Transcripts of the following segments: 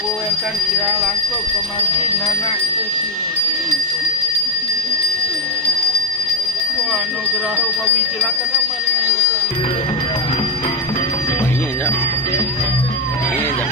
Bukan kira langsung kemarin anak wah nugrah upabi silakan amal ini aja ini aja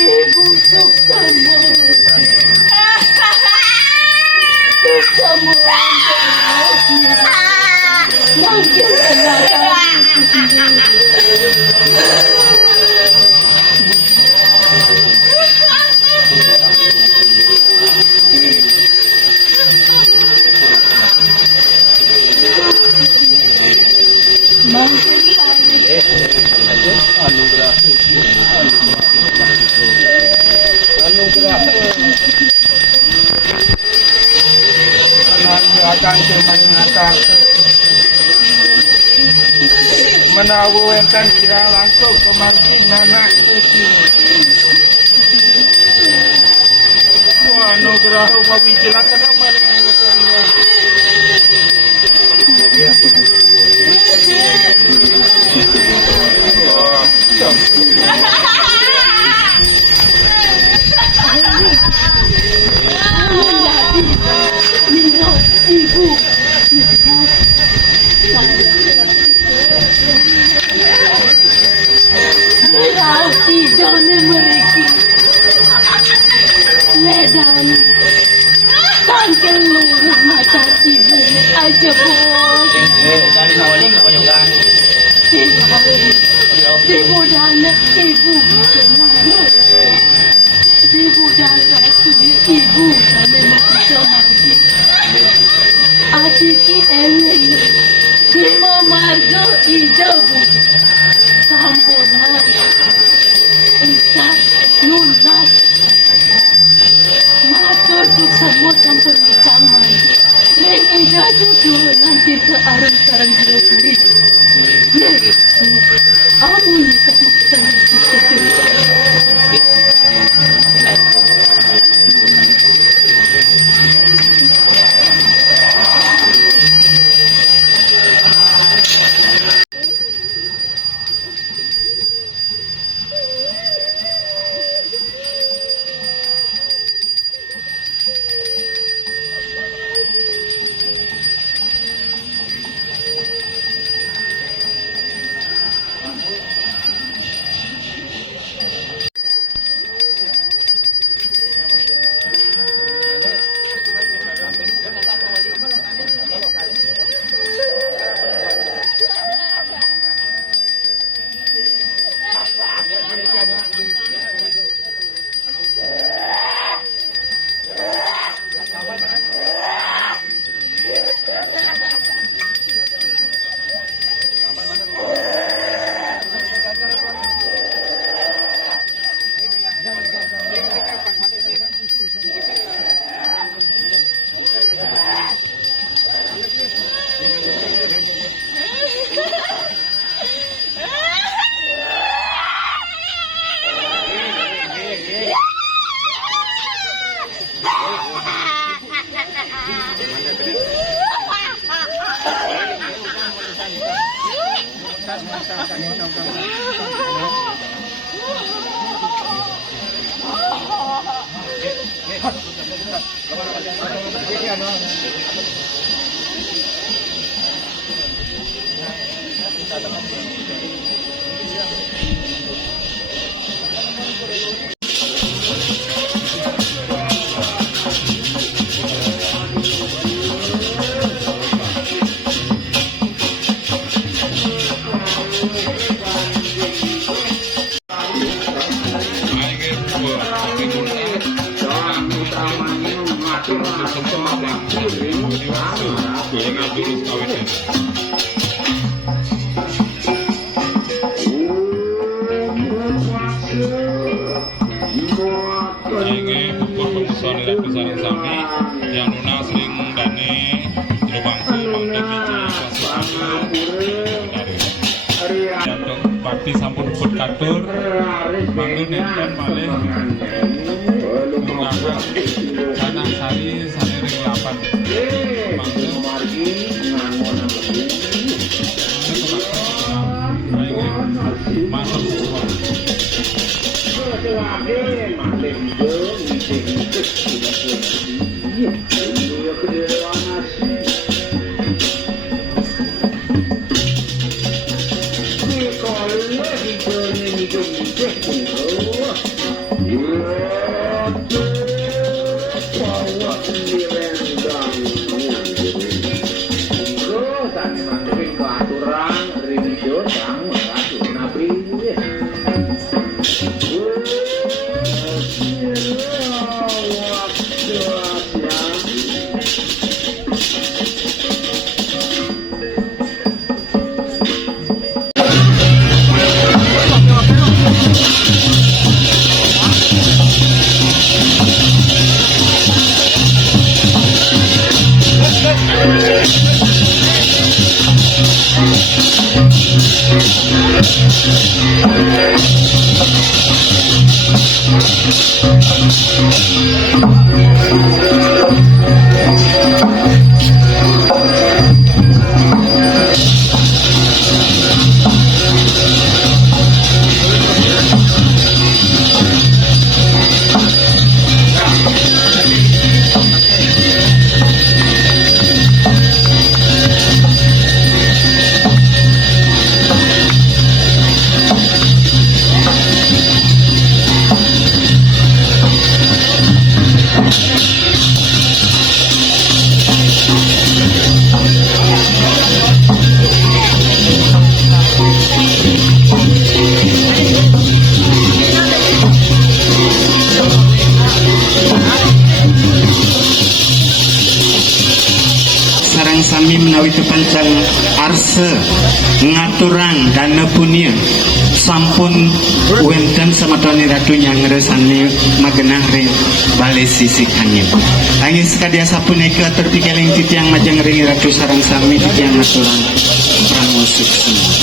Ibu suk sembuh, suk sembuh. Mungkin menawu enten kira langsung kemarin anak wah nugrah upabi silakan amal Nino, ibu. Merah hijau mereka. Ledan. Tangkel merah mata ibu aja bos. Dari nawali ka kayogan. Ibu dan ibu. Ibu dan ibu dan maksa mati. Adik ini Dima marga hijau sampurna. Isa lunas. Matur semua sampun bicang mandi. Neng Ida susu nanti ke arum sarang jero puri. Amu nikah maksa yang lunas ring dane jero bangku mangke biji jatuh bakti sampun pun katur mangke nenten malih mengangkat Kanang Sari sane ring 8 mangke masuk semua sareng sami menawi tepancang arse ngaturang dana punya sampun wenten samatoni ratu nyangresani magenah ring balai sisi kanyep angin sekadia sapuneka terpikeling titiang majeng ring ratu sareng sami titiang ngaturang pramusik semua.